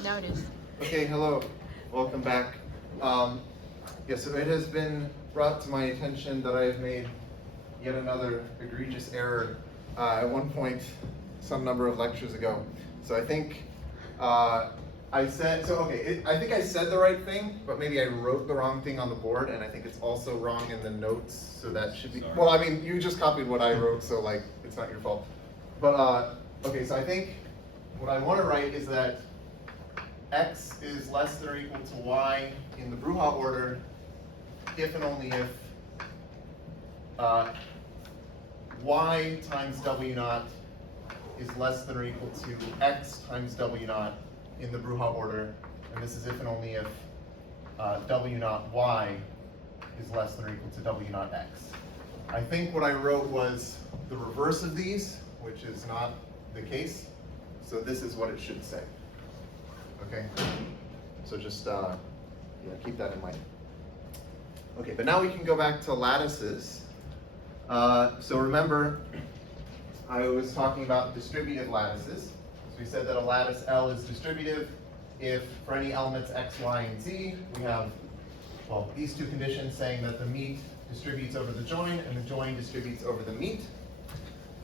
Now it is. Okay, hello. Welcome back. Yes, so it has been brought to my attention that I have made yet another egregious error at one point some number of lectures ago. So I think I said, I think I said the right thing, but maybe I wrote the wrong thing on the board, and I think it's also wrong in the notes, so that should be, Sorry. well, I mean, you just copied what I wrote, so like, it's not your fault. But, okay, so I think what I want to write is that x is less than or equal to y in the Bruhat order if and only if y times w naught is less than or equal to x times w naught in the Bruhat order, and this is if and only if w naught y is less than or equal to w naught x. I think what I wrote was the reverse of these, which is not the case, so this is what it should say. Okay, so just keep that in mind. Okay, but now we can go back to lattices. So remember, I was talking about distributive lattices. So we said that a lattice L is distributive if for any elements x, y, and z, we have, well, these two conditions saying that the meet distributes over the join and the join distributes over the meet.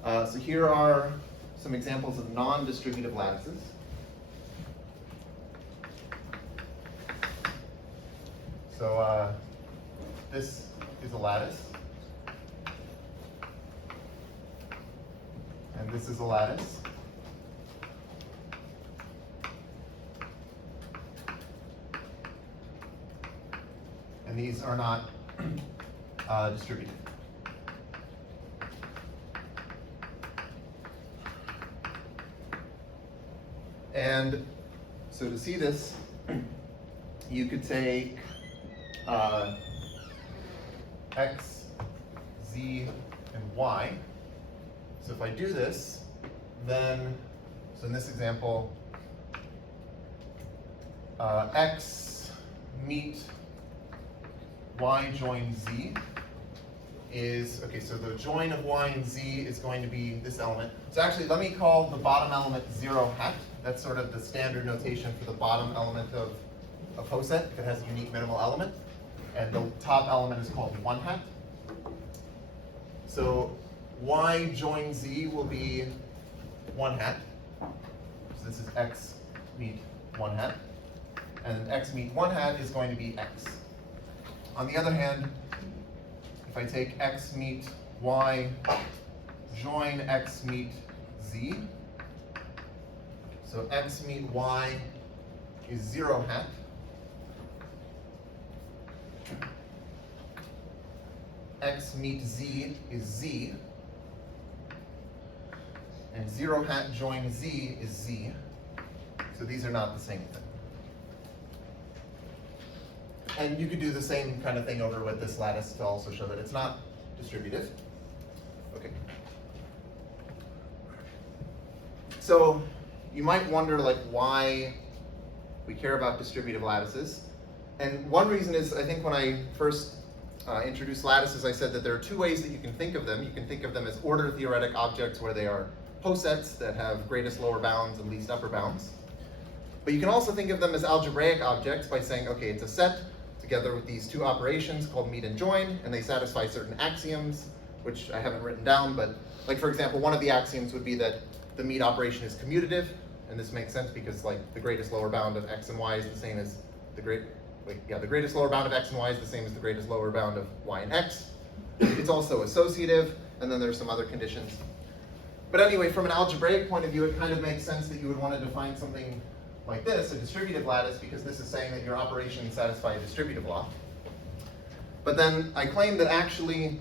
So here are some examples of non-distributive lattices. So this is a lattice, and this is a lattice. And these are not distributed. And so to see this, you could take x, z, and y. So if I do this, then, so in this example, x meet y join z is, okay, so the join of y and z is going to be this element. So actually, let me call the bottom element 0 hat. That's sort of the standard notation for the bottom element of a poset that has a unique minimal element. And the top element is called 1 hat. So y join z will be 1 hat. So this is x meet 1 hat. And x meet 1 hat is going to be x. On the other hand, if I take x meet y join x meet z, so x meet y is 0 hat. X meet z is z, and 0 hat join z is z, so these are not the same thing. And you could do the same kind of thing over with this lattice to also show that it's not distributive. Okay. So you might wonder like why we care about distributive lattices. And one reason is, I think when I first introduced lattices, I said that there are two ways that you can think of them. You can think of them as order theoretic objects where they are posets that have greatest lower bounds and least upper bounds. But you can also think of them as algebraic objects by saying, okay, it's a set together with these two operations called meet and join, and they satisfy certain axioms, which I haven't written down, but like for example, one of the axioms would be that the meet operation is commutative, and this makes sense because like the greatest lower bound of x and y is the same as the greatest lower bound of x and y is the same as the greatest lower bound of y and x. It's also associative, and then there's some other conditions. But anyway, from an algebraic point of view, it kind of makes sense that you would want to define something like this, a distributive lattice, because this is saying that your operations satisfy a distributive law. But then I claim that actually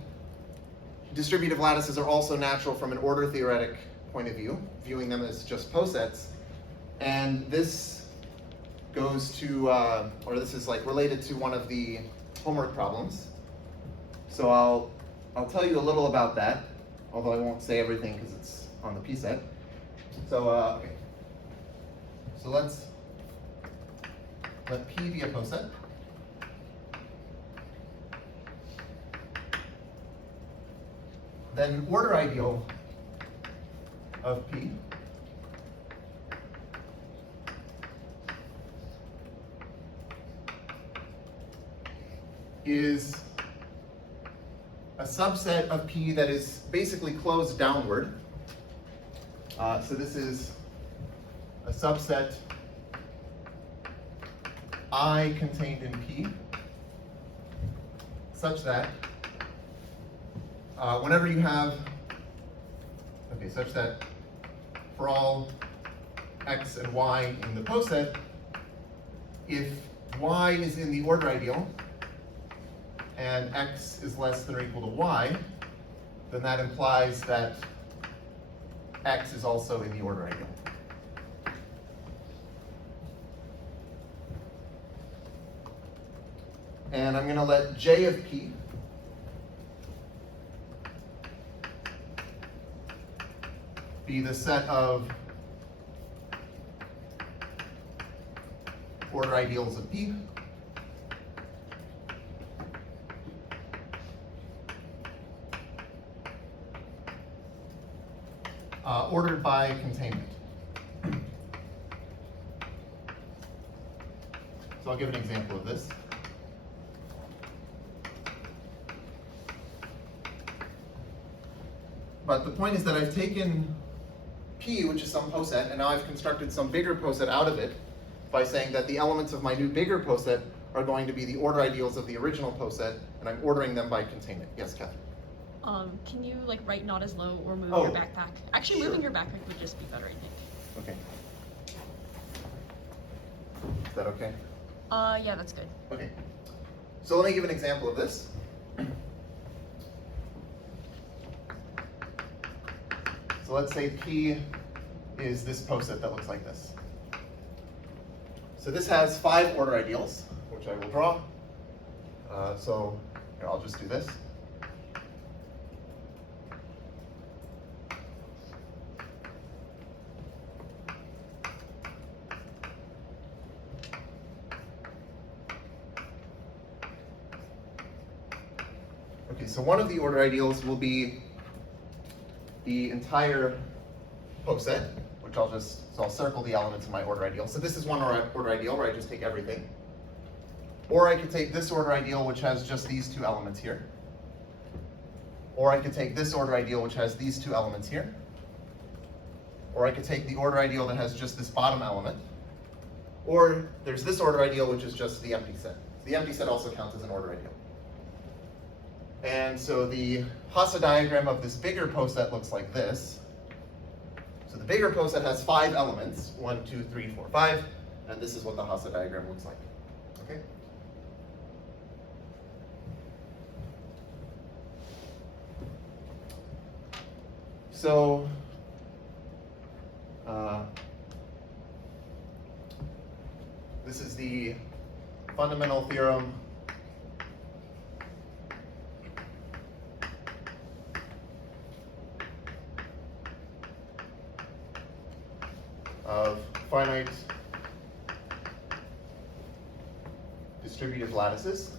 distributive lattices are also natural from an order theoretic point of view, viewing them as just posets. And this goes to, or this is like related to one of the homework problems. So I'll tell you a little about that, although I won't say everything because it's on the P set. So, okay. So let P be a poset. Then order ideal of P is a subset of P that is basically closed downward. So this is a subset I contained in P, such that whenever you have, such that for all x and y in the poset, if y is in the order ideal and x is less than or equal to y, then that implies that x is also in the order ideal. And I'm going to let J of P be the set of order ideals of P. Ordered by containment. So I'll give an example of this. But the point is that I've taken P, which is some poset, and now I've constructed some bigger poset out of it by saying that the elements of my new bigger poset are going to be the order ideals of the original poset, and I'm ordering them by containment. Yes, Catherine? Can you write not as low or move Oh, your backpack? Actually, sure. moving your backpack would just be better, I think. Okay. Is that okay? Yeah, that's good. Okay. So let me give an example of this. So let's say P is this poset that looks like this. So this has 5 order ideals, which I will draw. So here, I'll just do this. Okay, so one of the order ideals will be the entire poset, which I'll circle the elements in my order ideal. So this is one order ideal where I just take everything. Or I could take this order ideal, which has just these 2 elements here. Or I could take this order ideal, which has these 2 elements here. Or I could take the order ideal that has just this bottom element. Or there's this order ideal, which is just the empty set. The empty set also counts as an order ideal. And so the Hasse diagram of this bigger poset looks like this. So the bigger poset has 5 elements, 1, 2, 3, 4, 5, and this is what the Hasse diagram looks like. Okay? So this is the fundamental theorem of finite distributive lattices.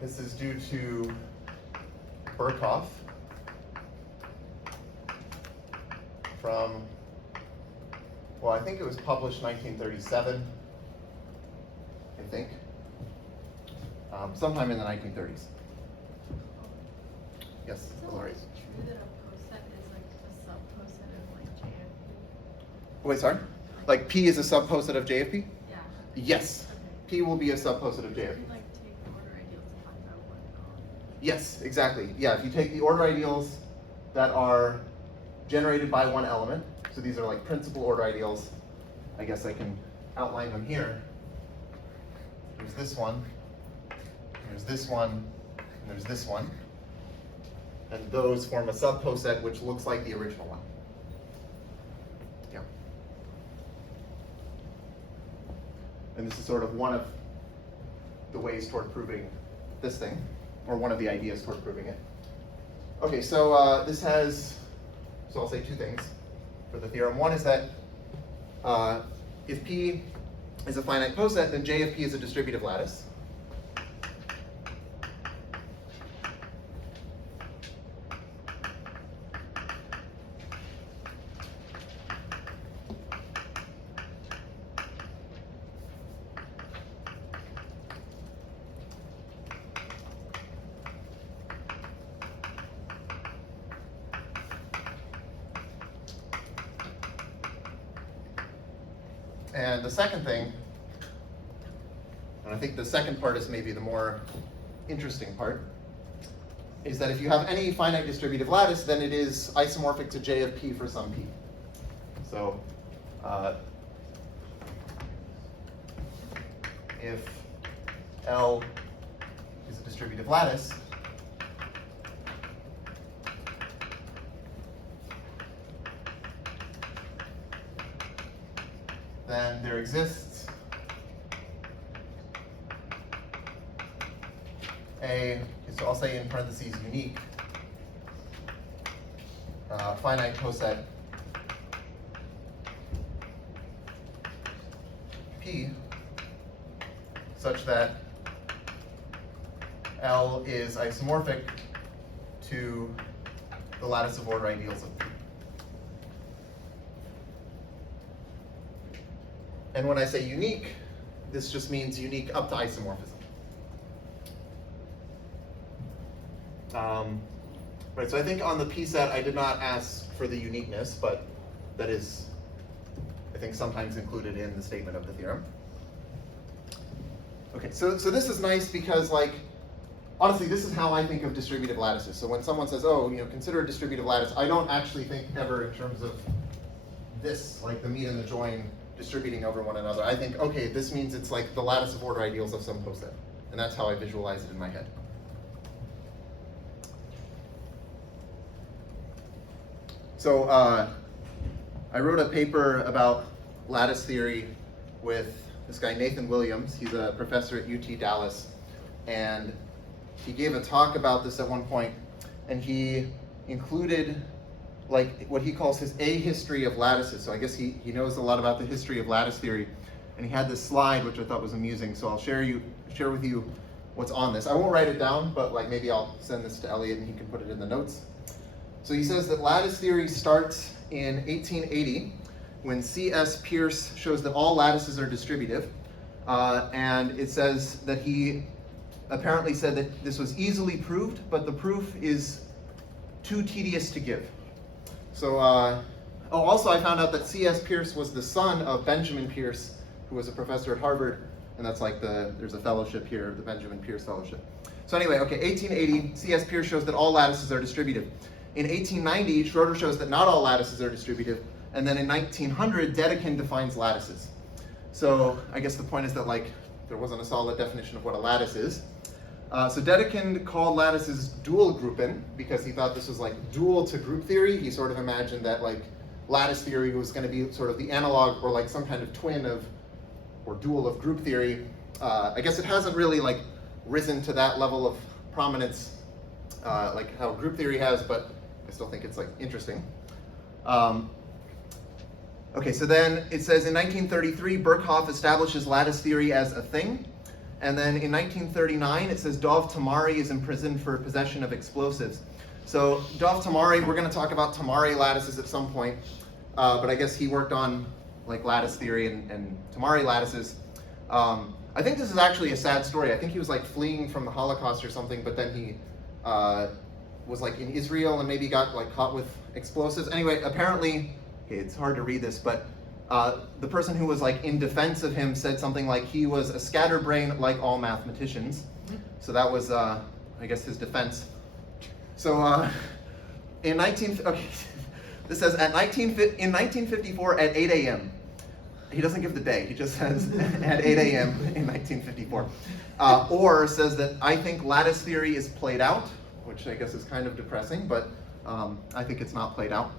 This is due to Birkhoff from, well, I think it was published 1937, I think, sometime in the 1930s. Yes, Laurie. Is it true that a poset is like a subposet of like JFP? Wait, sorry? Like P is a subposet of JFP? Yeah. Yes. Okay. P will be a subposet of JFP. You like take the order ideals and find out one column. Yes, exactly. Yeah, if you take the order ideals that are generated by one element, so these are like principal order ideals, I guess I can outline them here. There's this one, there's this one, and there's this one. And those form a subposet which looks like the original one. Yeah. And this is sort of one of the ways toward proving this thing, or one of the ideas toward proving it. Okay, so this has, so I'll say 2 things for the theorem. One is that if P is a finite poset, then J of P is a distributive lattice. And the second thing, and I think the second part is maybe the more interesting part, is that if you have any finite distributive lattice, then it is isomorphic to J of P for some P. So if L is a distributive lattice, then there exists so I'll say in parentheses unique finite coset P such that L is isomorphic to the lattice of order ideals of P. And when I say unique, this just means unique up to isomorphism. Right, so I think on the P set I did not ask for the uniqueness, but that is, I think, sometimes included in the statement of the theorem. Okay, so this is nice because, like, honestly, this is how I think of distributive lattices. So when someone says, oh, consider a distributive lattice, I don't actually think ever in terms of this, like the meet and the join distributing over one another. I think, okay, this means it's like the lattice of order ideals of some coset. And that's how I visualize it in my head. So I wrote a paper about lattice theory with this guy, Nathan Williams. He's a professor at UT Dallas. And he gave a talk about this at one point, and he included like what he calls his A history of lattices. So I guess he knows a lot about the history of lattice theory. And he had this slide, which I thought was amusing. So I'll share with you what's on this. I won't write it down, but like maybe I'll send this to Elliot and he can put it in the notes. So he says that lattice theory starts in 1880 when C.S. Peirce shows that all lattices are distributive. And it says that he apparently said that this was easily proved, but the proof is too tedious to give. So, also I found out that C.S. Peirce was the son of Benjamin Peirce, who was a professor at Harvard, and that's like there's a fellowship here, the Benjamin Peirce Fellowship. So anyway, okay, 1880, C.S. Peirce shows that all lattices are distributive. In 1890, Schroeder shows that not all lattices are distributive, and then in 1900, Dedekind defines lattices. So I guess the point is that like there wasn't a solid definition of what a lattice is. So Dedekind called lattices dual groupin because he thought this was like dual to group theory. He sort of imagined that like lattice theory was going to be sort of the analog or like some kind of twin of or dual of group theory. I guess it hasn't really like risen to that level of prominence like how group theory has, but I still think it's like interesting. Okay, so then it says in 1933, Birkhoff establishes lattice theory as a thing. And then in 1939, it says Dov Tamari is imprisoned for possession of explosives. So Dov Tamari, we're going to talk about Tamari lattices at some point, but I guess he worked on like lattice theory and Tamari lattices. I think this is actually a sad story. I think he was like fleeing from the Holocaust or something, but then he was like in Israel and maybe got like caught with explosives. Anyway, apparently, okay, it's hard to read this, but the person who was like in defense of him said something like he was a scatterbrain like all mathematicians. So that was, I guess, his defense. So this says in 1954 at 8 a.m. He doesn't give the day. He just says at 8 a.m. in 1954. Or says that I think lattice theory is played out, which I guess is kind of depressing, but I think it's not played out.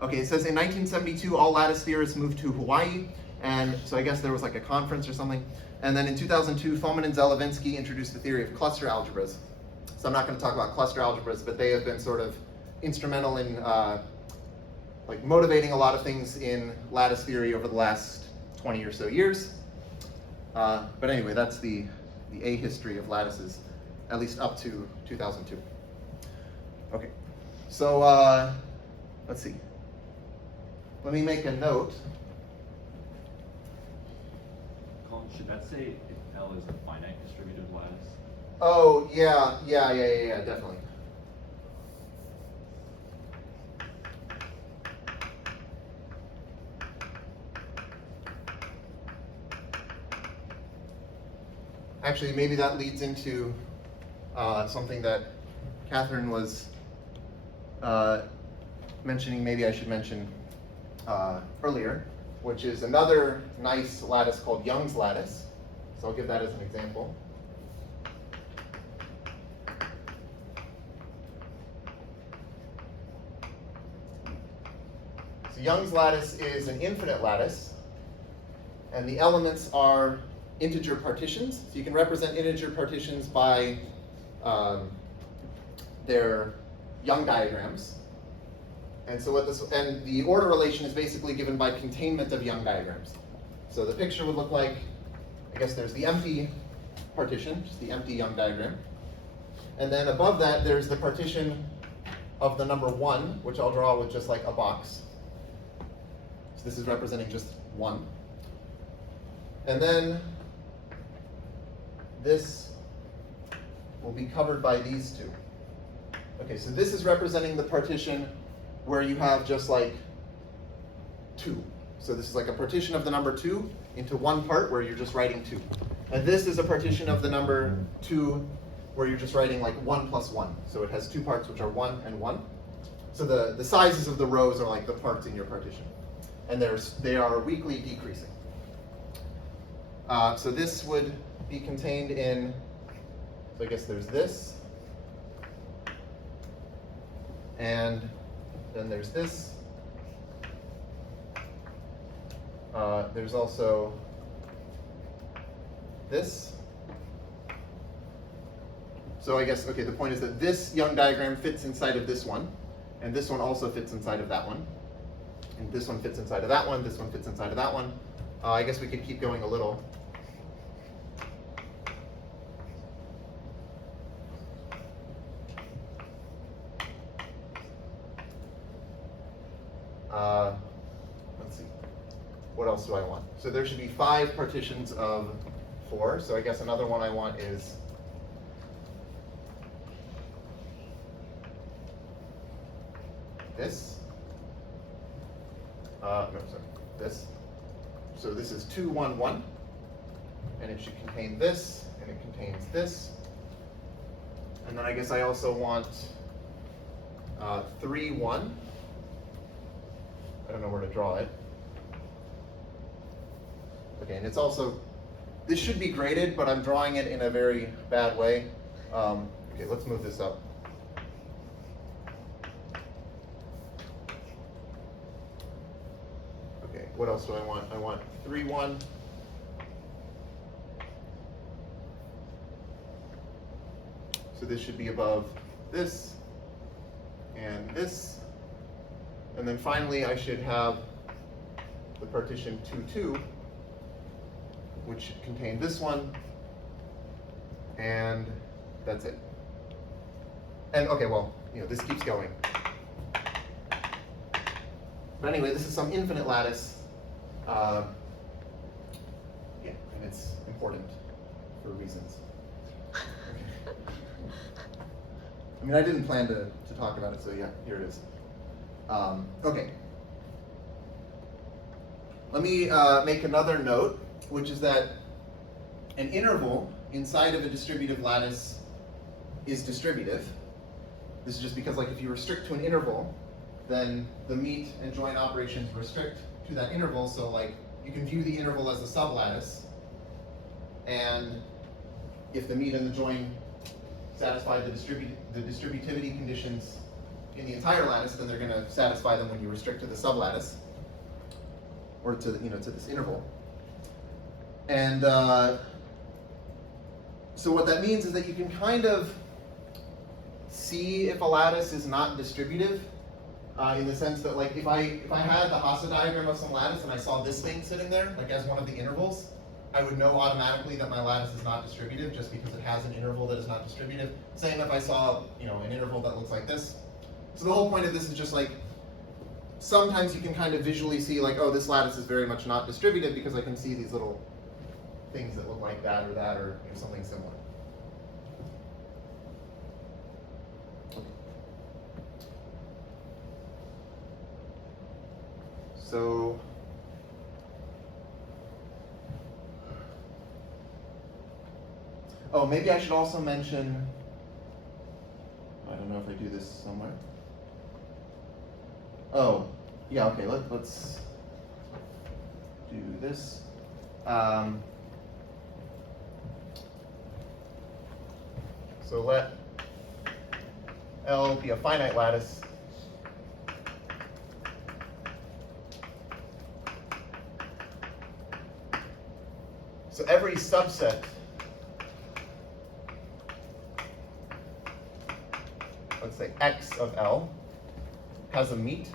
Okay, it says in 1972, all lattice theorists moved to Hawaii, and so I guess there was like a conference or something. And then in 2002, Fomin and Zelevinsky introduced the theory of cluster algebras. So I'm not going to talk about cluster algebras, but they have been sort of instrumental in like motivating a lot of things in lattice theory over the last 20 or so years. But anyway, that's the A history of lattices, at least up to 2002. Okay, so let's see. Let me make a note. Colin, should that say if L is a finite distributive lattice? Oh, yeah, definitely. actually, maybe that leads into something that Catherine was mentioning, maybe I should mention earlier, which is another nice lattice called Young's lattice. So I'll give that as an example. So Young's lattice is an infinite lattice, and the elements are integer partitions. So you can represent integer partitions by their Young diagrams. And so and the order relation is basically given by containment of Young diagrams. So the picture would look like, I guess there's the empty partition, just the empty Young diagram. And then above that, there's the partition of the number 1, which I'll draw with just like a box. So this is representing just 1. And then this will be covered by these two. Okay, so this is representing the partition where you have just like 2. So this is like a partition of the number 2 into one part where you're just writing 2. And this is a partition of the number 2 where you're just writing like 1 plus 1. So it has 2 parts which are 1 and 1. So the sizes of the rows are like the parts in your partition. And they are weakly decreasing. So this would be contained in, so I guess there's this. And then there's this. There's also this. So I guess, okay, the point is that this Young diagram fits inside of this one, and this one also fits inside of that one. And this one fits inside of that one, this one fits inside of that one. I guess we could keep going a little. Let's see. What else do I want? So there should be 5 partitions of 4. So I guess another one I want is this. No, sorry, this. So this is 2, 1, 1. And it should contain this, and it contains this. And then I guess I also want 3, 1. I don't know where to draw it. Okay, and it's also, this should be graded, but I'm drawing it in a very bad way. Okay, let's move this up. Okay, what else do I want? I want 3, 1. So this should be above this and this. And then finally, I should have the partition 2, 2, which should contain this one, and that's it. And okay, well, this keeps going. But anyway, this is some infinite lattice. Yeah, and it's important for reasons. Okay. I mean, I didn't plan to talk about it, so yeah, here it is. Okay. Let me make another note, which is that an interval inside of a distributive lattice is distributive. This is just because, like, if you restrict to an interval, then the meet and join operations restrict to that interval. So, like, you can view the interval as a sublattice, and if the meet and the join satisfy the distributivity conditions in the entire lattice, then they're going to satisfy them when you restrict to the sublattice, or to to this interval. And so what that means is that you can kind of see if a lattice is not distributive, in the sense that, like, if I had the Hasse diagram of some lattice and I saw this thing sitting there, like, as one of the intervals, I would know automatically that my lattice is not distributive just because it has an interval that is not distributive. Same if I saw, an interval that looks like this. So the whole point of this is just, like, sometimes you can kind of visually see, like, oh, this lattice is very much not distributive because I can see these little things that look like that, or something similar. Okay. So Oh, maybe I should also mention, I don't know if I do this somewhere. Oh, yeah, okay, let's do this. So let L be a finite lattice. So every subset, let's say X of L, has a meet.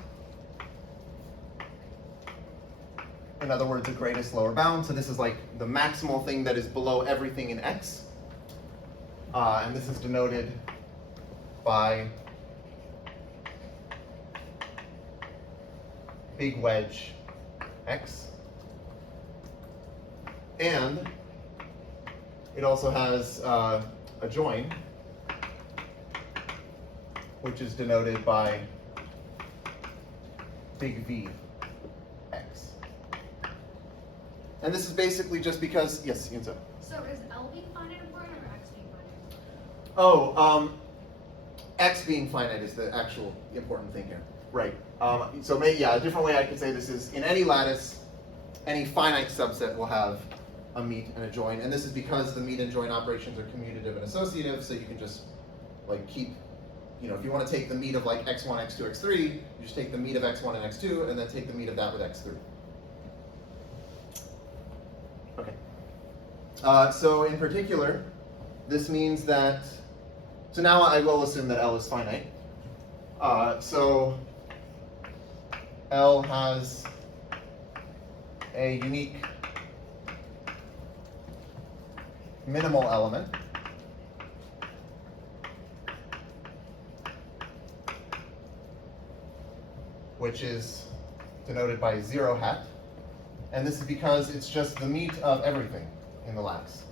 In other words, a greatest lower bound. So this is like the maximal thing that is below everything in X. And this is denoted by big wedge X. And it also has a join, which is denoted by big V X. And this is basically just because, yes, Yunza. So is L being finite important or X being finite? Oh, X being finite is the actual important thing here. Right. So a different way I could say this is in any lattice, any finite subset will have a meet and a join. And this is because the meet and join operations are commutative and associative, so you can just like keep, if you want to take the meet of like x1, x2, x3, you just take the meet of x1 and x2, and then take the meet of that with x3. Okay. So in particular, this means that, so now I will assume that L is finite. So L has a unique minimal element which is denoted by 0 hat. And this is because it's just the meet of everything in the lattice.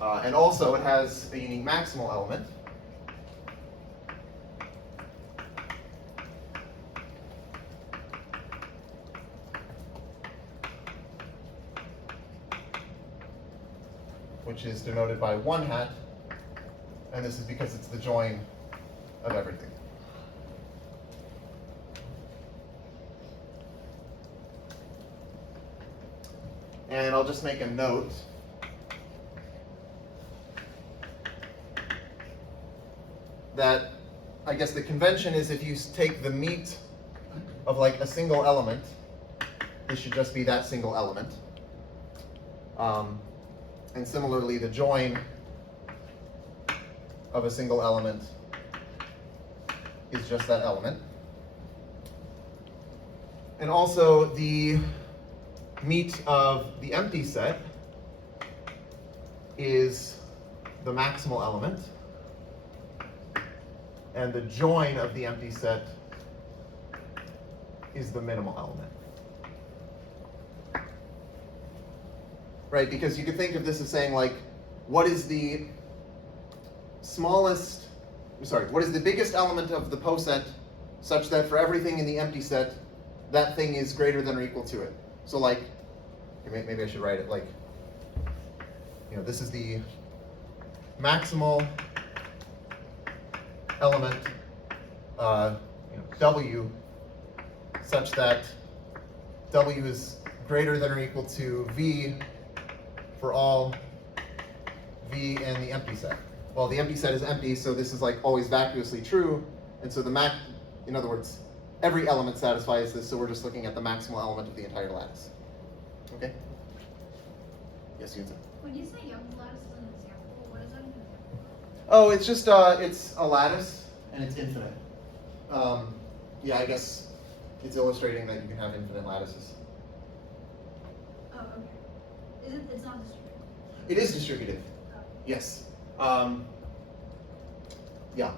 And also it has a unique maximal element. Which is denoted by 1 hat. And this is because it's the join of everything. And I'll just make a note that I guess the convention is if you take the meet of like a single element, this should just be that single element. And similarly, the join of a single element is just that element. And also the meet of the empty set is the maximal element. And the join of the empty set is the minimal element. Right, because you could think of this as saying like, what is the biggest element of the poset such that for everything in the empty set, that thing is greater than or equal to it. So like, maybe I should write it like, this is the maximal element W such that W is greater than or equal to V for all V in the empty set. Well, the empty set is empty, so this is like always vacuously true, and so in other words, every element satisfies this, so we're just looking at the maximal element of the entire lattice. Okay? Yes, Yunza? When you say Young's lattice is an example, what is that an example of? Oh, it's just, it's a lattice, and it's infinite. Yeah, I guess it's illustrating that you can have infinite lattices. Oh, okay. It's not distributed? It is distributive. Oh. Yes. Yeah.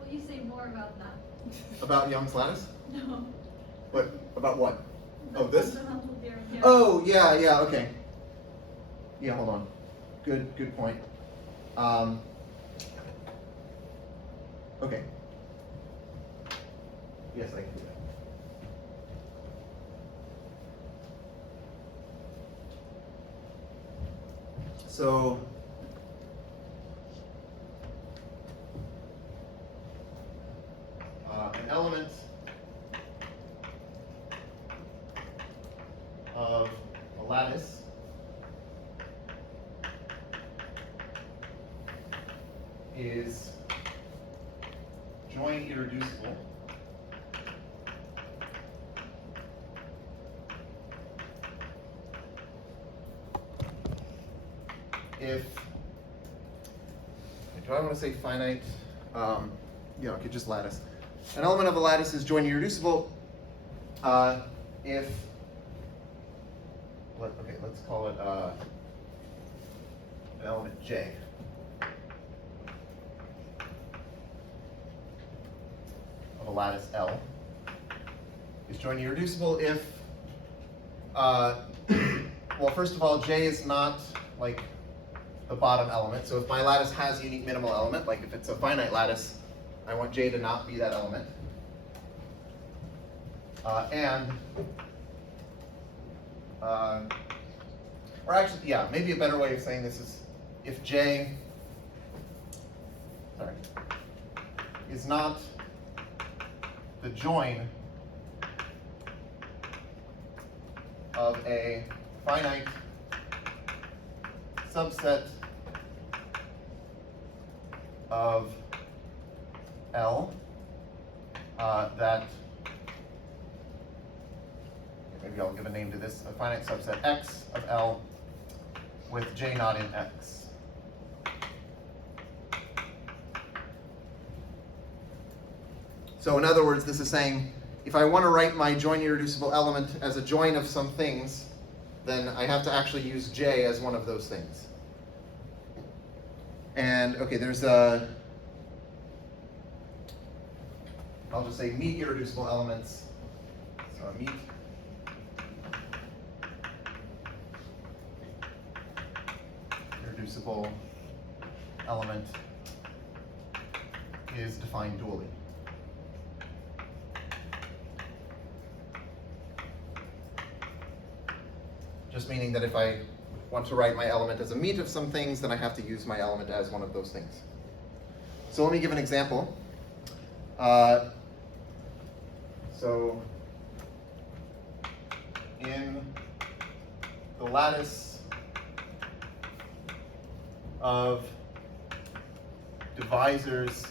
Will you say more about that? About Young's lattice? No. What? About what? Oh, this? Fundamental theorem, yeah. Oh, yeah, okay. Yeah, hold on. Good point. Okay. Yes, I can do that. So an element of a lattice is join irreducible if, do I want to say finite? Yeah, okay, just lattice. An element of a lattice is join irreducible if, okay, let's call it an element J. Of a lattice L is join irreducible if, well, first of all, J is not like the bottom element. So if my lattice has a unique minimal element, like if it's a finite lattice, I want J to not be that element. Or actually, yeah, maybe a better way of saying this is if J, sorry, is not the join of a finite subset of L that, maybe I'll give a name to this, a finite subset X of L with J not in X. So in other words, this is saying, if I want to write my join irreducible element as a join of some things, then I have to actually use J as one of those things. And okay, there's a, I'll just say meet irreducible elements. So a meet irreducible element is defined dually. Just meaning that if I want to write my element as a meet of some things, then I have to use my element as one of those things. So let me give an example. So in the lattice of divisors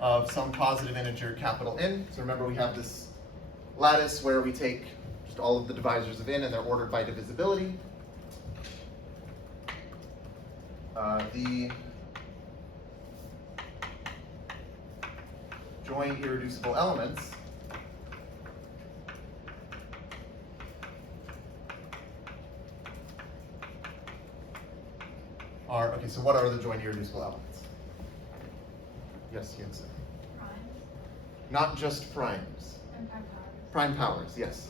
of some positive integer capital N, so remember we have this lattice where we take just all of the divisors of N and they're ordered by divisibility. The join irreducible elements are, okay, so what are the join irreducible elements? Yes, Jensen. Primes Not just primes. and prime powers. Prime powers, yes.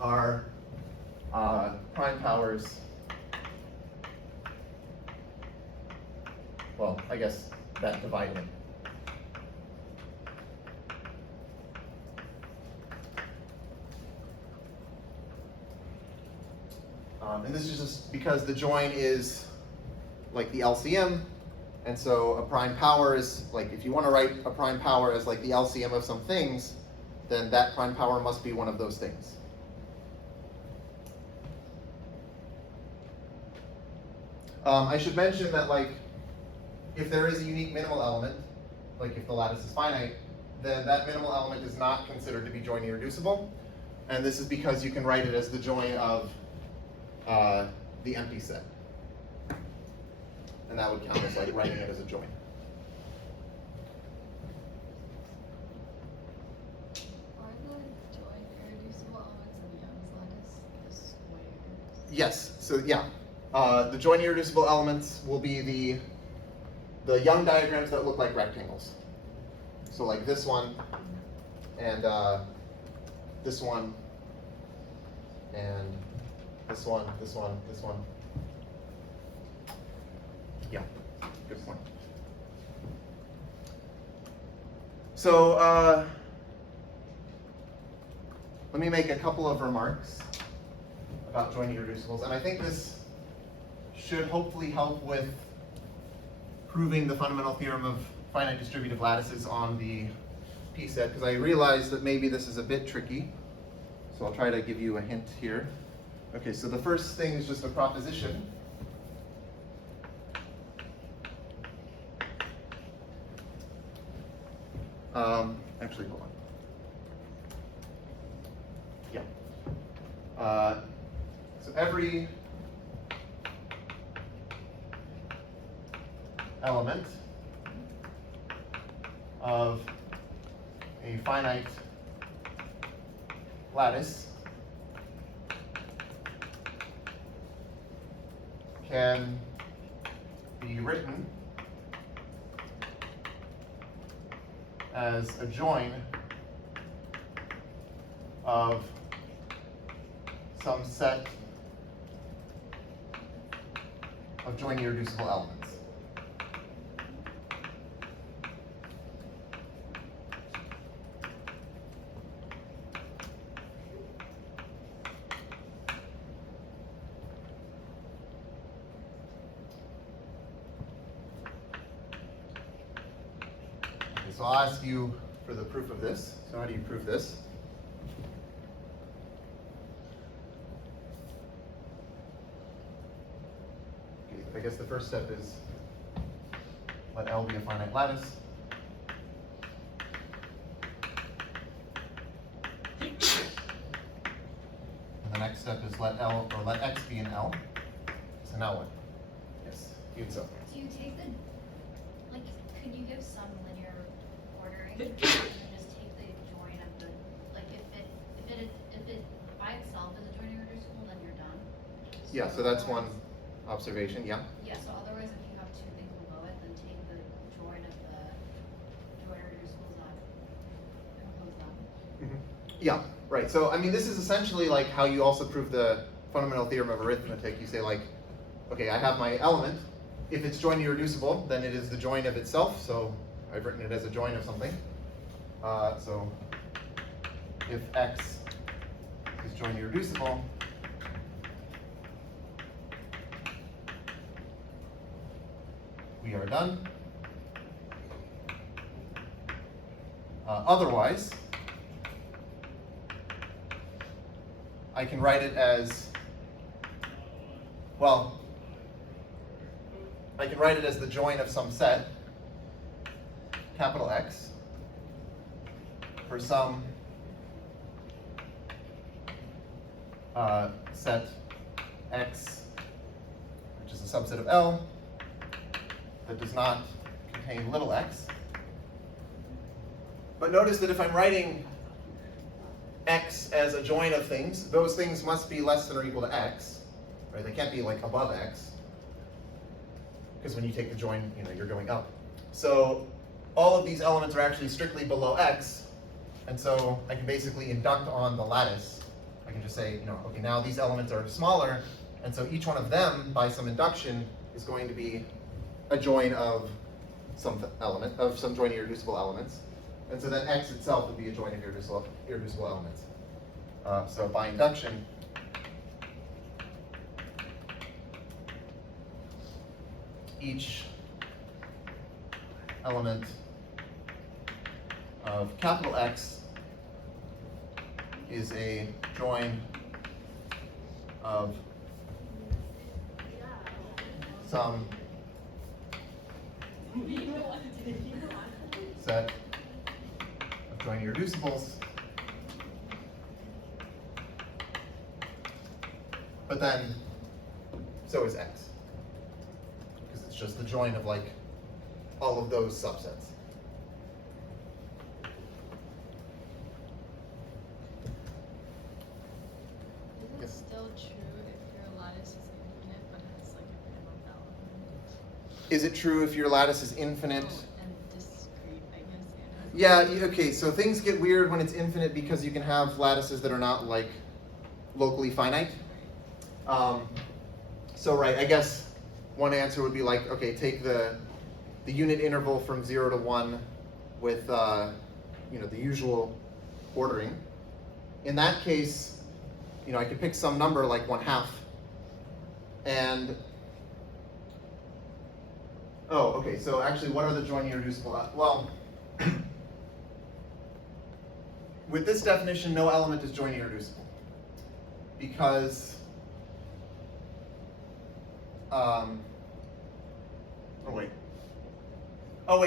Are prime powers, well, I guess that divide N. And this is just because the join is like the LCM, and so a prime power is, like, if you want to write a prime power as like the LCM of some things, then that prime power must be one of those things. I should mention that, like, if there is a unique minimal element, like if the lattice is finite, then that minimal element is not considered to be join irreducible, and this is because you can write it as the join of the empty set. And that would count as like writing it as a join. Are the join irreducible elements of Young's lattice the squares? Yes, so yeah. The join irreducible elements will be the Young diagrams that look like rectangles. So like this one, and this one, and this one, this one, this one. Yeah, good point. So let me make a couple of remarks about joint irreducibles, and I think this should hopefully help with proving the fundamental theorem of finite distributive lattices on the P set, because I realize that maybe this is a bit tricky, so I'll try to give you a hint here. Okay, so the first thing is just a proposition. Actually, hold on. Yeah. So every element of a finite lattice can be written as a join of some set of joint irreducible elements. So I'll ask you for the proof of this. So how do you prove this? Okay, I guess the first step is let L be a finite lattice. And the next step is let X be an L. So now what? Yes, even so. Do you take the, like, could you give some linear ordering and just take the join of the, like, if it by itself is a joint irreducible, then you're done? Yeah, so that's one observation, yeah. Yeah, so otherwise if you have two things below it, then take the join of the joint irreducibles up and close them. Yeah, right. So, I mean, this is essentially like how you also prove the fundamental theorem of arithmetic. You say like, okay, I have my element. If it's joint irreducible, then it is the join of itself. So I've written it as a join of something. So if X is joint irreducible, we are done. Otherwise, I can write it as, well, I can write it as the join of some set, capital X, for some set X, which is a subset of L, that does not contain little x. But notice that if I'm writing X as a join of things, those things must be less than or equal to X, right? They can't be like above X, because when you take the join, you know, you're going up. So all of these elements are actually strictly below X, and so I can basically induct on the lattice. I can just say, you know, okay, now these elements are smaller, and so each one of them, by some induction, is going to be a join of some element, of some joint irreducible elements. And so then X itself would be a join of irreducible elements. So by induction, each element of capital X is a join of some set of joint irreducibles, but then so is X, because it's just the join of like all of those subsets. Is it still true if your lattice is infinite but has like a minimum element? Is it true if your lattice is infinite? Oh, and discrete, I guess, Yeah, okay, so things get weird when it's infinite because you can have lattices that are not like locally finite. So right, I guess one answer would be like, okay, take the unit interval from 0 to 1 with you know, the usual ordering. In that case, you know, I could pick some number like 1/2, and oh, okay. So actually, what are the joint irreducible? Well, with this definition, no element is joint irreducible because oh wait,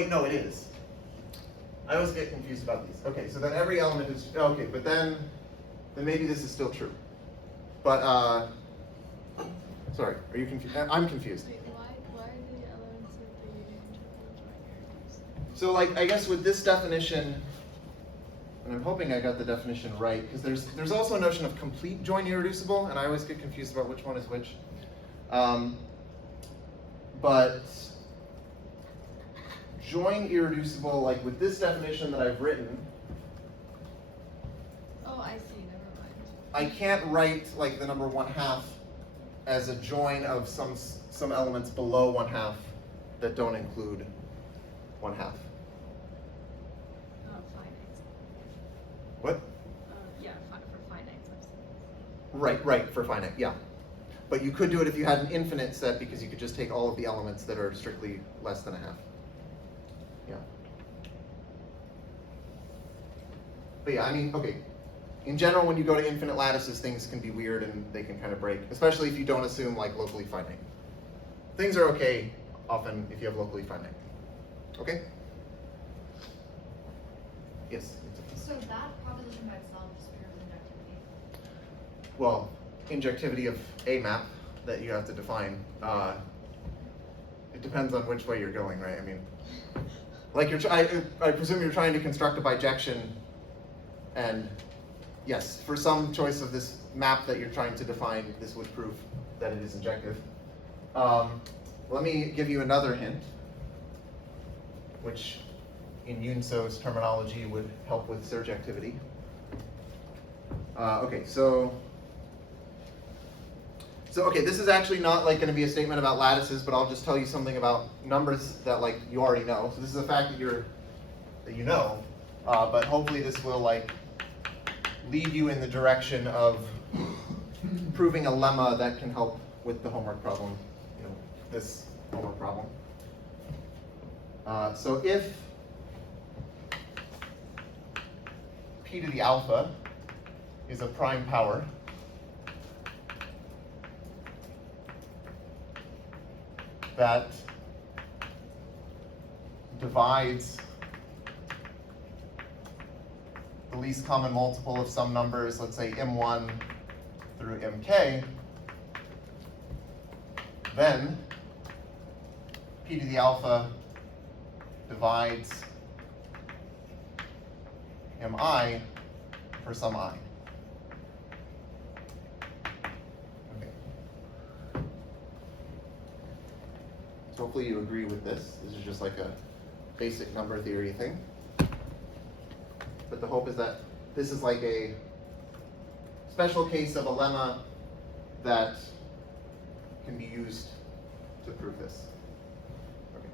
no, it is. I always get confused about these. Okay, so then every element is okay, but then maybe this is still true. But sorry, are you confused? I'm confused. Wait, why are the elements of the interval joint irreducible? So like I guess with this definition, and I'm hoping I got the definition right, because there's also a notion of complete joint irreducible, and I always get confused about which one is which. But joint irreducible, like with this definition that I've written, Oh, I see. Never mind. I can't write like the number 1/2 as a join of some elements below 1/2 that don't include 1/2. Finite. What? Yeah, for finite subsets. Right, for finite, yeah. But you could do it if you had an infinite set because you could just take all of the elements that are strictly less than 1/2. Yeah. But yeah, I mean, okay. In general, when you go to infinite lattices, things can be weird and they can kind of break, especially if you don't assume like locally finite. Things are okay often if you have locally finite. Okay? Yes? So that proposition by itself is pure injectivity. Well, injectivity of a map that you have to define. It depends on which way you're going, right? I mean, like I presume you're trying to construct a bijection, and yes, for some choice of this map that you're trying to define, this would prove that it is injective. Let me give you another hint, which in Yunso's terminology would help with surjectivity. Okay, so okay, this is actually not like going to be a statement about lattices, but I'll just tell you something about numbers that like you already know. So this is a fact that you know, but hopefully this will like lead you in the direction of proving a lemma that can help with the homework problem, you know, this homework problem. So if p to the alpha is a prime power, that divides the least common multiple of some numbers, let's say m1 through mk, then p to the alpha divides mi for some I. Okay. So hopefully you agree with this. This is just like a basic number theory thing. But the hope is that this is like a special case of a lemma that can be used to prove this. Okay.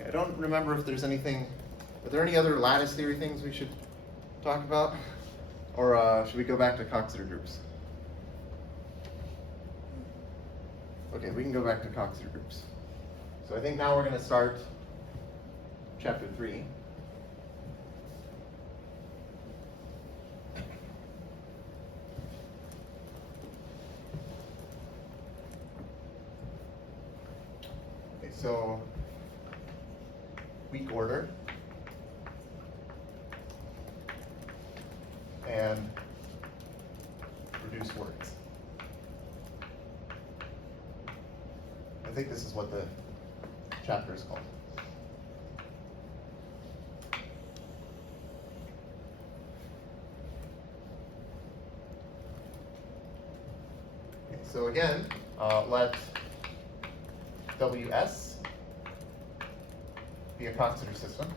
Okay, I don't remember if there's anything. Are there any other lattice theory things we should talk about? Or should we go back to Coxeter groups? Okay, we can go back to Coxeter groups. So I think now we're going to start chapter 3. Okay, so weak order. And reduce words. I think this is what the chapter is called. Okay, so again, let WS be a Coxeter system.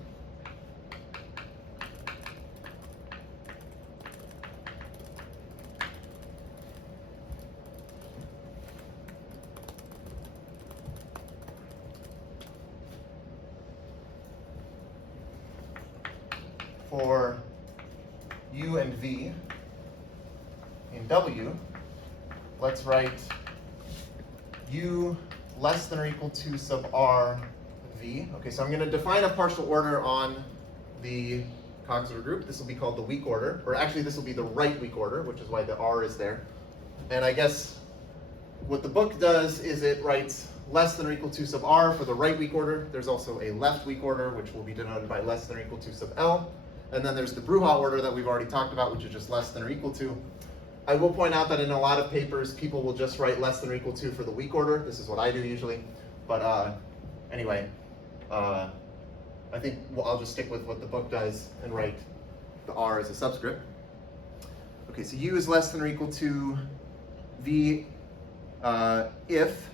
for u and v in W, let's write u less than or equal to sub r v. Okay, so I'm going to define a partial order on the Coxeter group. This will be called the weak order, or actually this will be the right weak order, which is why the r is there. And I guess what the book does is it writes less than or equal to sub r for the right weak order. There's also a left weak order, which will be denoted by less than or equal to sub L. And then there's the Bruhat order that we've already talked about, which is just less than or equal to. I will point out that in a lot of papers, people will just write less than or equal to for the weak order. This is what I do usually. But anyway, I think I'll just stick with what the book does and write the r as a subscript. Okay, so u is less than or equal to v if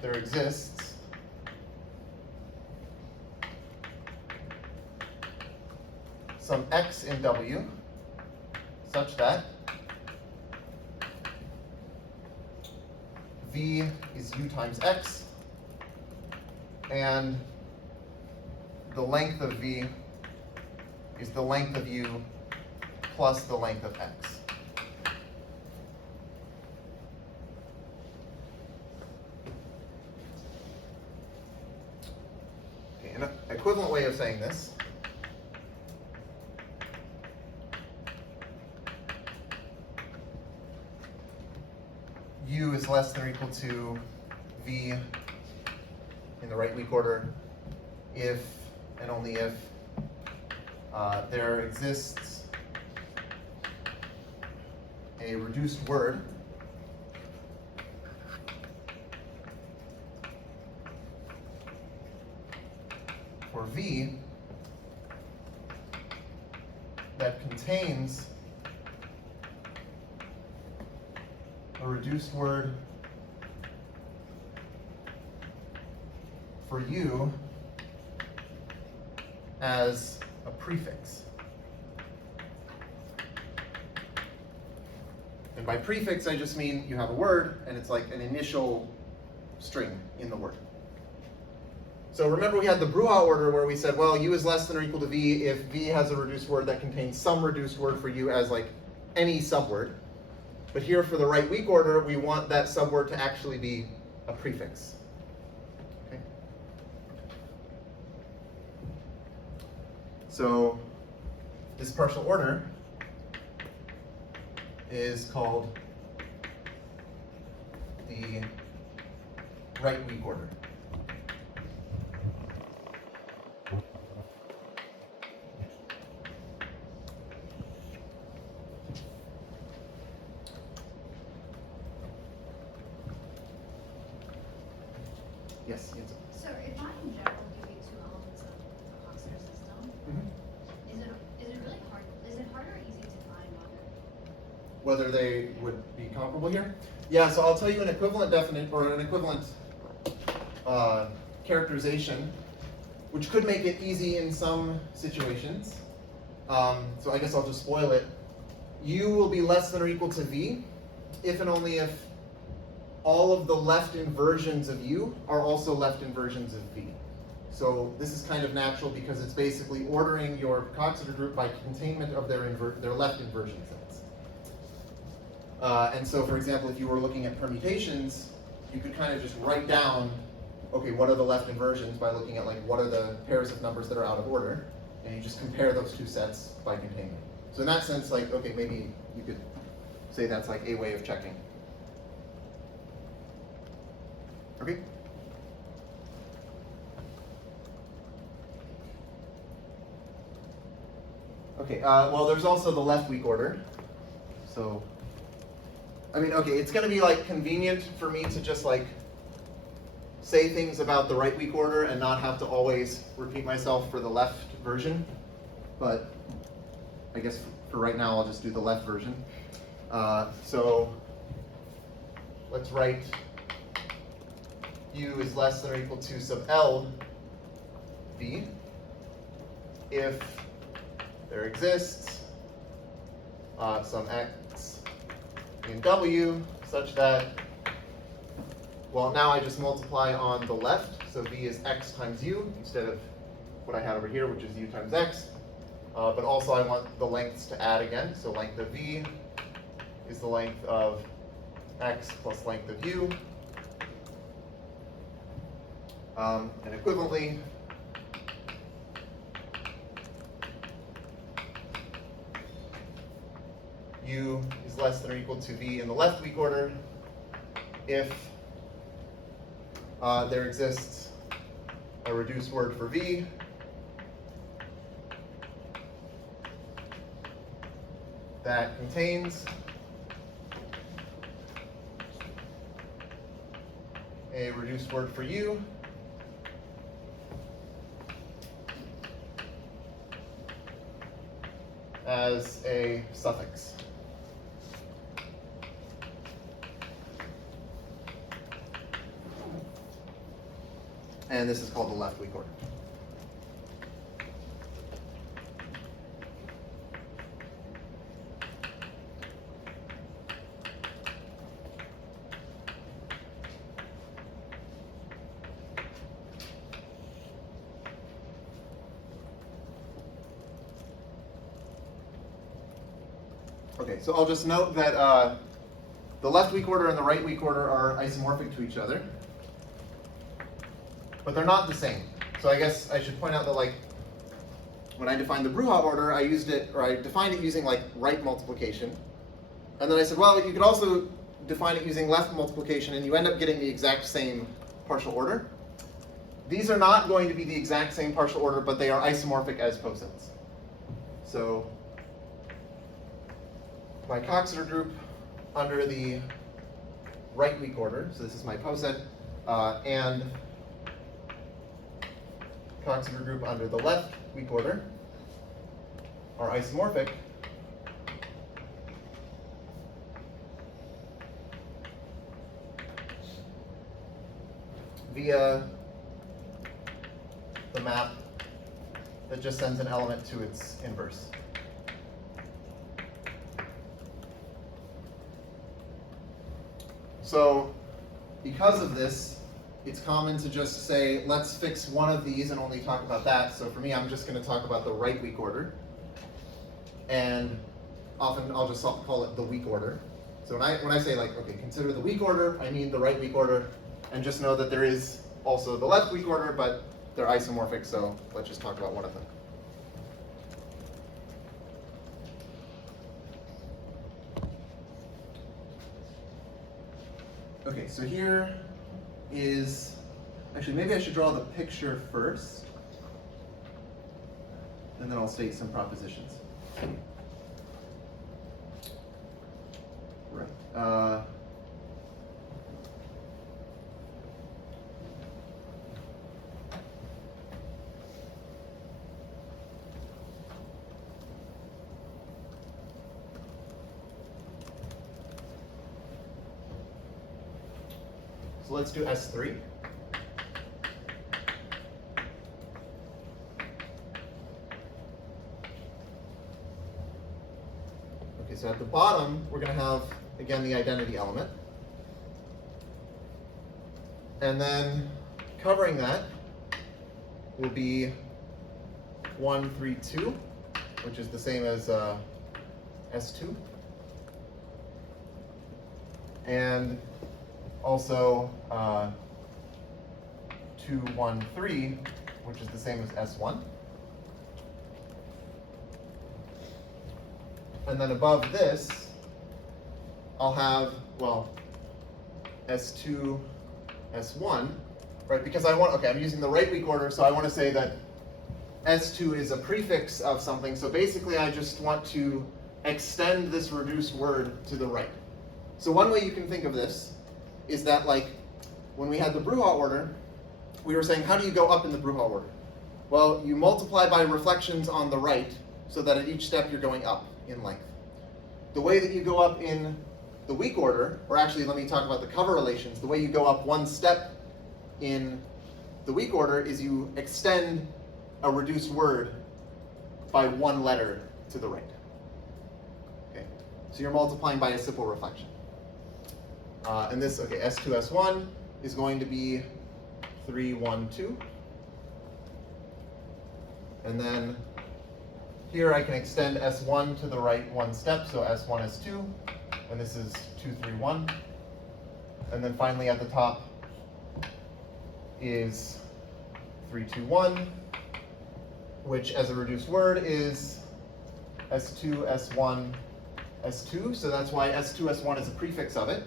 there exists some x in W such that v is u times x and the length of v is the length of u plus the length of x. Okay, an equivalent way of saying this u is less than or equal to v in the right weak order if and only if there exists a reduced word for v that contains a reduced word for u as a prefix. And by prefix, I just mean you have a word and it's like an initial string in the word. So remember we had the Bruhat order where we said, well, u is less than or equal to v if v has a reduced word that contains some reduced word for u as like any subword. But here for the right weak order, we want that subword to actually be a prefix. Okay. So this partial order is called the right weak order. Yes, yes. So if I in general give you two elements of the Coxeter system, is it really hard? Is it hard or easy to find Whether they would be comparable here? Yeah, so I'll tell you an equivalent definite or an equivalent characterization, which could make it easy in some situations. So I guess I'll just spoil it. U will be less than or equal to V if and only if all of the left inversions of U are also left inversions of V. So this is kind of natural because it's basically ordering your Coxeter group by containment of their left inversion sets. And so, for example, if you were looking at permutations, you could kind of just write down, okay, what are the left inversions by looking at like what are the pairs of numbers that are out of order, and you just compare those two sets by containment. So in that sense, like, okay, maybe you could say that's like a way of checking. Okay. Okay, well, there's also the left weak order. So, I mean, okay, it's gonna be like convenient for me to just like say things about the right weak order and not have to always repeat myself for the left version. But I guess for right now, I'll just do the left version. So let's write U is less than or equal to sub L V if there exists some x in W such that, well, now I just multiply on the left, so V is x times U instead of what I had over here, which is u times x. But also I want the lengths to add again. So length of v is the length of x plus length of u. And equivalently, u is less than or equal to v in the left weak order if there exists a reduced word for v that contains a reduced word for u as a suffix. And this is called the left weak order. Okay, so I'll just note that the left weak order and the right weak order are isomorphic to each other, but they're not the same. So I guess I should point out that, like, when I defined the Bruhat order, I used it, or I defined it using like right multiplication, and then I said, well, you could also define it using left multiplication, and you end up getting the exact same partial order. These are not going to be the exact same partial order, but they are isomorphic as posets. So my Coxeter group under the right weak order, so this is my poset, and Coxeter group under the left weak order are isomorphic via the map that just sends an element to its inverse. So because of this, it's common to just say, let's fix one of these and only talk about that. So for me, I'm just going to talk about the right weak order. And often I'll just call it the weak order. So when I say, like, okay, consider the weak order, I mean the right weak order. And just know that there is also the left weak order, but they're isomorphic, so let's just talk about one of them. Okay, so here is, actually maybe I should draw the picture first, and then I'll state some propositions. Right. So let's do S3. Okay, so at the bottom, we're going to have, again, the identity element. And then covering that will be 1, 3, 2, which is the same as S2. And also 2, 1, 3, which is the same as S1. And then above this, I'll have, well, S2, S1, right? Because I want, okay, I'm using the right weak order, so I want to say that S2 is a prefix of something. So basically, I just want to extend this reduced word to the right. So one way you can think of this is that, like, when we had the Bruhat order, we were saying, how do you go up in the Bruhat order? Well, you multiply by reflections on the right, so that at each step you're going up in length. The way that you go up in the weak order, or actually let me talk about the cover relations, the way you go up one step in the weak order is you extend a reduced word by one letter to the right. Okay, so you're multiplying by a simple reflection. And this, okay, S2, S1 is going to be 3, 1, 2. And then here I can extend S1 to the right one step, so S1, S2, and this is 2, 3, 1. And then finally at the top is 3, 2, 1, which as a reduced word is S2, S1, S2. So that's why S2, S1 is a prefix of it.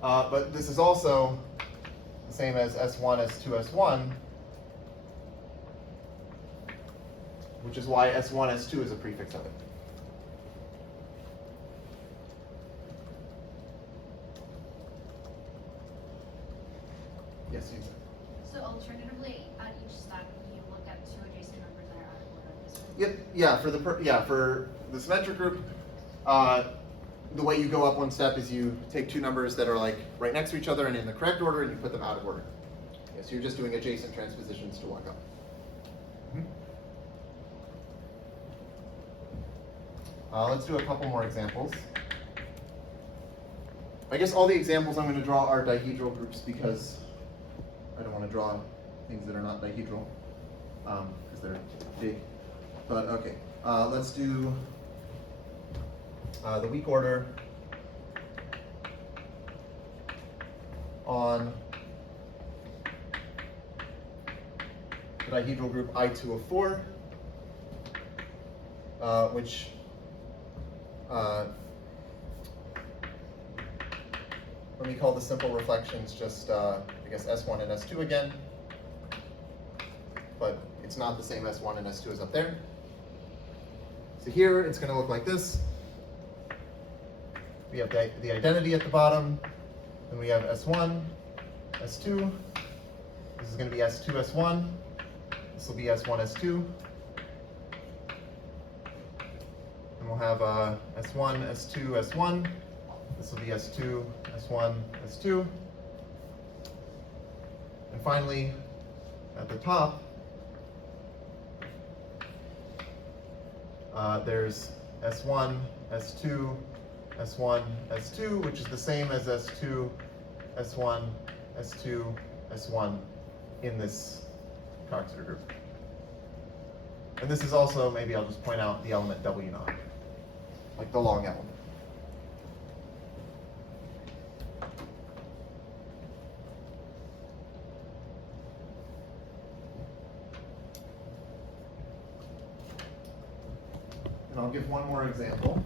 But this is also the same as S1, S2, S1, which is why S1, S2 is a prefix of it. Yes, Susan. So alternatively, at each step, you look at two adjacent numbers that are out of order. This one. Yep. Yeah. For the symmetric group, the way you go up one step is you take two numbers that are like right next to each other and in the correct order, and you put them out of order. Yeah, so you're just doing adjacent transpositions to walk up. Let's do a couple more examples. I guess all the examples I'm going to draw are dihedral groups because I don't want to draw things that are not dihedral because they're big. But okay, let's do the weak order on the dihedral group I2 of 4, which let me call the simple reflections just, I guess, S1 and S2 again. But it's not the same S1 and S2 as up there. So here it's going to look like this. We have the identity at the bottom. Then we have S1, S2. This is going to be S2, S1. This will be S1, S2. And we'll have S1, S2, S1. This will be S2, S1, S2. And finally, at the top, there's S1, S2, S1, S2, which is the same as S2, S1, S2, S1 in this Coxeter group. And this is also, maybe I'll just point out the element W0, like the long element. And I'll give one more example.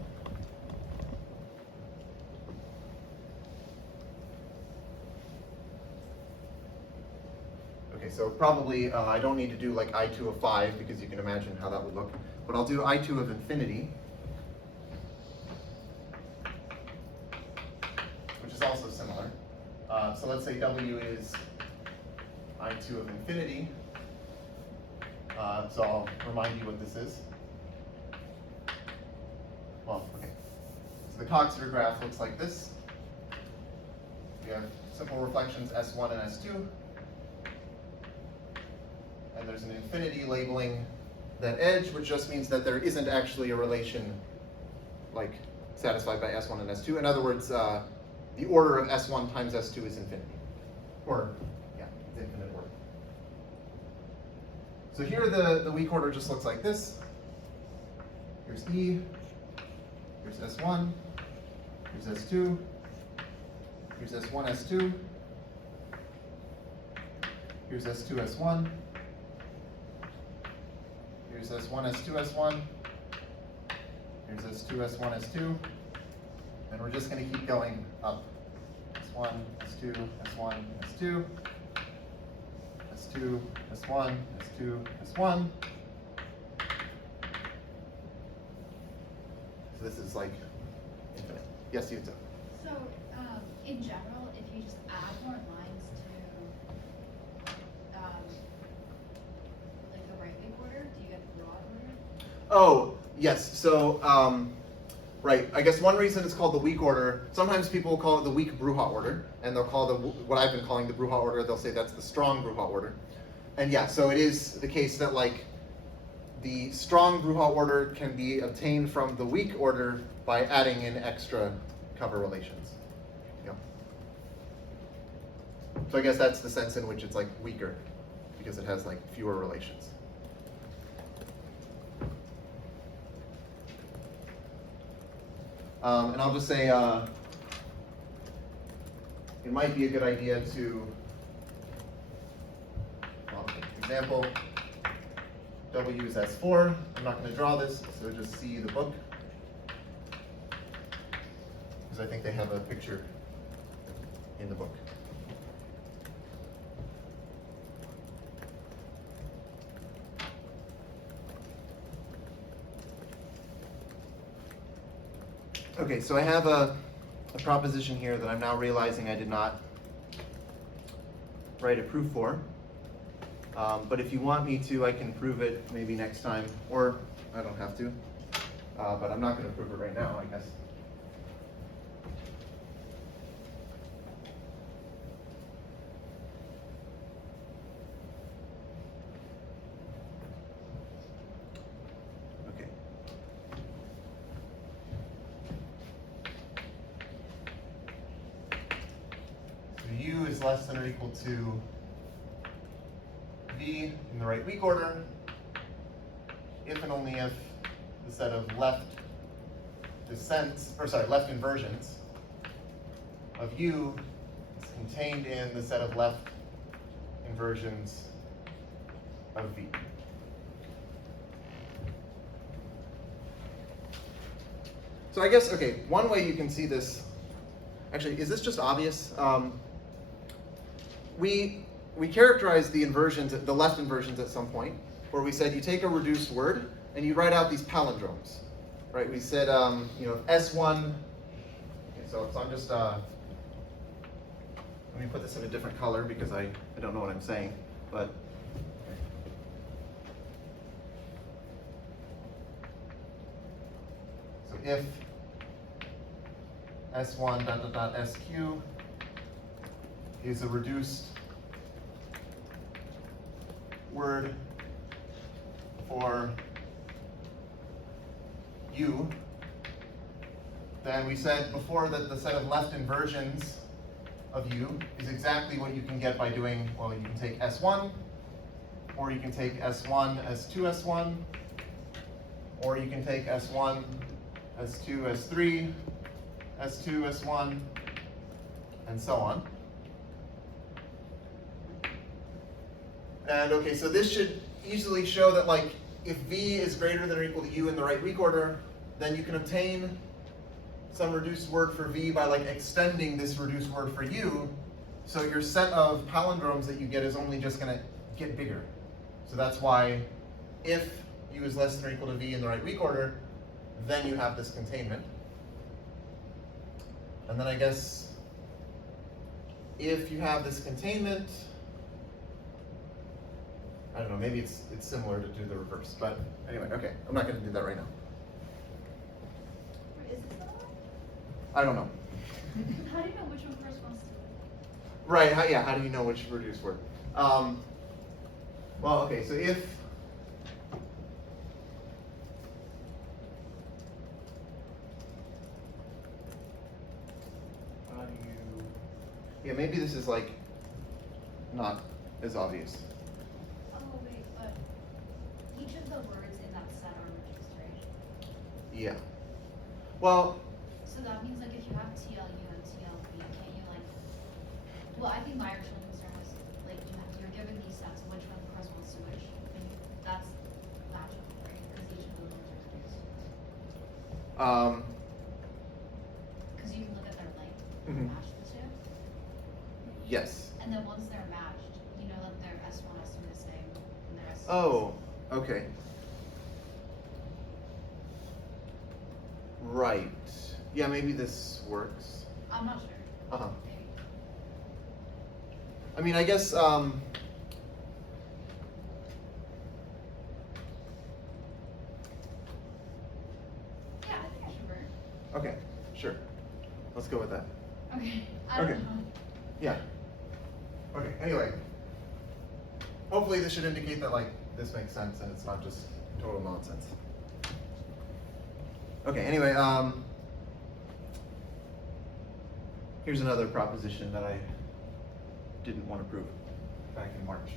Okay, so probably I don't need to do like I2 of 5 because you can imagine how that would look. But I'll do I2 of infinity, which is also similar. So let's say W is I2 of infinity. So I'll remind you what this is. Well, okay. So the Coxeter graph looks like this. We have simple reflections S1 and S2. And there's an infinity labeling that edge, which just means that there isn't actually a relation like satisfied by S1 and S2. In other words, the order of S1 times S2 is infinity. Or, yeah, it's infinite order. So here the weak order just looks like this. Here's E. Here's S1, here's S2, here's S1, S2, here's S2, S1, here's S1, S2, S1, here's S2, S1, S2, and we're just going to keep going up. S1, S2, S1, S2, S2, S1, S2, S1. So this is like infinite. Yes, Yuta. So, in general, if you just add more lines to, like the right big order, do you get the broad order? Oh, yes. So, right. I guess one reason it's called the weak order. Sometimes people will call it the weak Bruhat order, and they'll call what I've been calling the Bruhat order. They'll say that's the strong Bruhat order. And yeah, so it is the case that like the strong Bruhat order can be obtained from the weak order by adding in extra cover relations. Yeah. So I guess that's the sense in which it's like weaker, because it has like fewer relations. And I'll just say it might be a good idea to, example, W is S4. I'm not going to draw this, so just see the book, because I think they have a picture in the book. Okay, so I have a proposition here that I'm now realizing I did not write a proof for. But if you want me to, I can prove it maybe next time, or I don't have to. But I'm not going to prove it right now, I guess. Okay. So U is less than or equal to V in the right weak order if and only if the set of left left inversions of U is contained in the set of left inversions of V. So I guess, okay, one way you can see this, actually, is this just obvious? We characterized the inversions, the left inversions at some point, where we said you take a reduced word and you write out these palindromes, right? We said, S1. Okay, so I'm just let me put this in a different color because I don't know what I'm saying, but. So if S1 dot dot dot SQ is a reduced word for U, then we said before that the set of left inversions of U is exactly what you can get by doing, well, you can take S1, or you can take S1, S2, S1, or you can take S1, S2, S3, S2, S1, and so on. And okay, so this should easily show that, like, if V is greater than or equal to U in the right weak order, then you can obtain some reduced word for V by, like, extending this reduced word for U. So your set of palindromes that you get is only just going to get bigger. So that's why if U is less than or equal to V in the right weak order, then you have this containment. And then I guess if you have this containment, I don't know, maybe it's similar to do the reverse, but anyway, okay, I'm not going to do that right now. Is this not one? I don't know. How do you know which one corresponds to it? Right, how do you know which reduced word? Well, okay, so if yeah, maybe this is like not as obvious. Oh wait, but each of the words in that set are reduced, right? Yeah. Well, So that means like if you have TLU and TLV, can't you like? Well, I think my original concern was like you're given these sets, which one corresponds to which? And that's magical, right? Because each of those words are reduced. Because you can look at their length, Mhm. match the two, yes. and then once they're matched, you know that their S1, S2 is the same, and their S2. Oh, okay. Right. Yeah, maybe this works. I'm not sure. Uh-huh. Maybe. I mean, I guess, Yeah, I think I should work. okay, sure. Let's go with that. Okay. I don't Okay. know. Yeah. Okay, anyway. Hopefully this should indicate that, like, this makes sense and it's not just total nonsense. Okay, anyway, here's another proposition that I didn't want to prove back in March.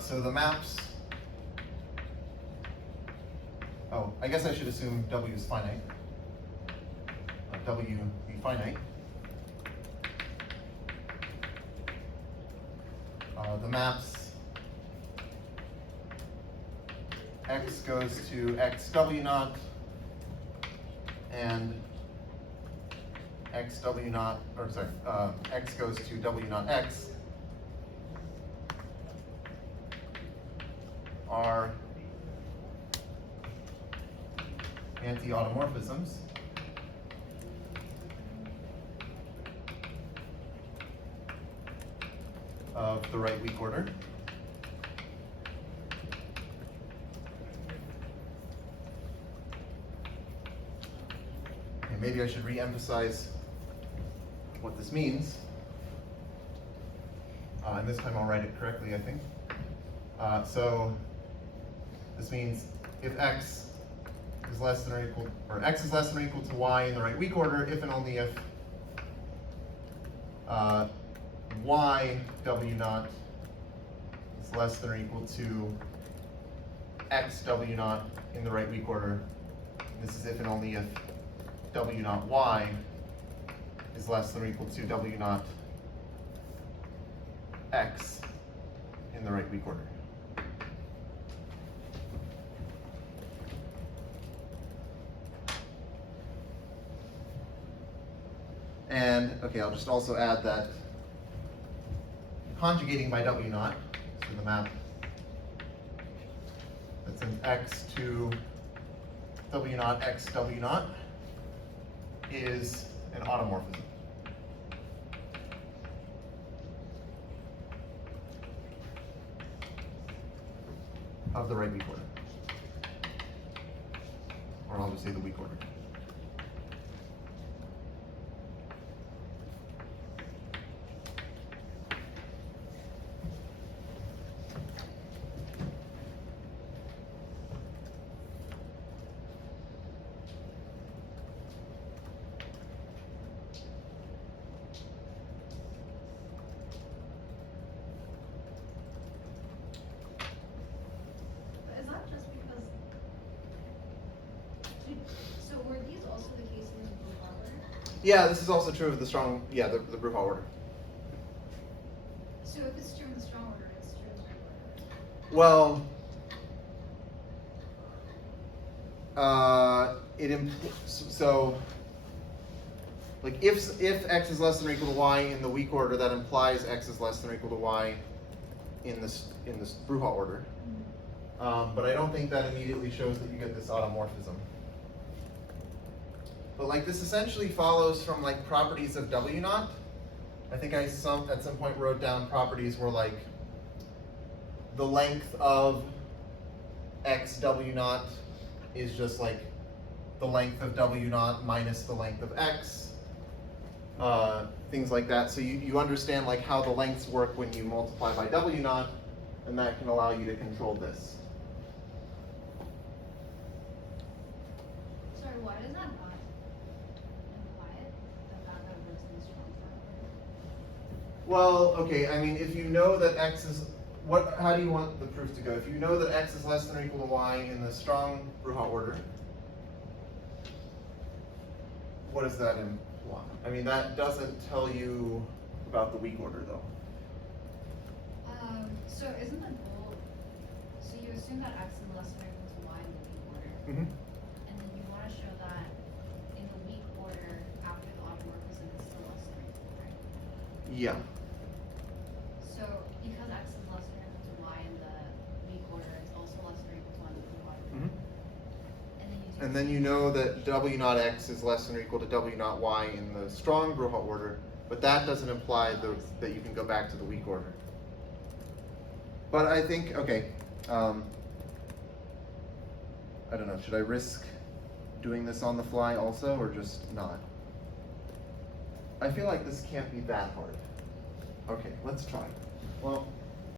So the maps I guess I should assume W is finite. W be finite. The maps x goes to x W naught and x W naught, or sorry, x goes to W naught x are anti-automorphisms of the right weak order. And maybe I should re-emphasize what this means. And this time I'll write it correctly, I think. So this means if x is less than or equal, or x is less than or equal to y in the right weak order, if and only if y W naught is less than or equal to x W naught in the right weak order. And this is if and only if W naught y is less than or equal to W naught x in the right weak order. And okay, I'll just also add that conjugating by W naught, so the map that's in x to W naught x W naught is an automorphism. Of the right weak order. Or I'll just say the weak order. But is that just because? So were these also the cases in Brouhaha order? Yeah, this is also true of the strong, yeah, the Brouhaha order. So if it's true in the strong order, it's true in the weak order. Well, so like if x is less than or equal to y in the weak order, that implies x is less than or equal to y in this Brouhaha order. But I don't think that immediately shows that you get this automorphism. But like this essentially follows from like properties of W naught. I think at some point wrote down properties where like the length of x W naught is just like the length of W naught minus the length of x, things like that. So you understand like how the lengths work when you multiply by W naught, and that can allow you to control this. Sorry, why does that not imply it? The fact that it was in the strong order? Well, okay, I mean, if you know that x is, how do you want the proof to go? If you know that x is less than or equal to y in the strong Brouhaha order, what does that imply? I mean, that doesn't tell you about the weak order, though. So isn't the goal, so you assume that x is less than or equal to y in the weak order, Mm-hmm. and then you want to show that in the weak order, after the automorphism, it's still less than or equal, right? Yeah. So because x is less than or equal to y in the weak order, it's also less than or equal to y in the weak order. Mm-hmm. And then you do And then you know that W naught x is less than or equal to W naught y in the strong Brouhaha order, but that doesn't imply that you can go back to the weak order. But I think, okay, I don't know, should I risk doing this on the fly also, or just not? I feel like this can't be that hard. Okay, let's try. Well,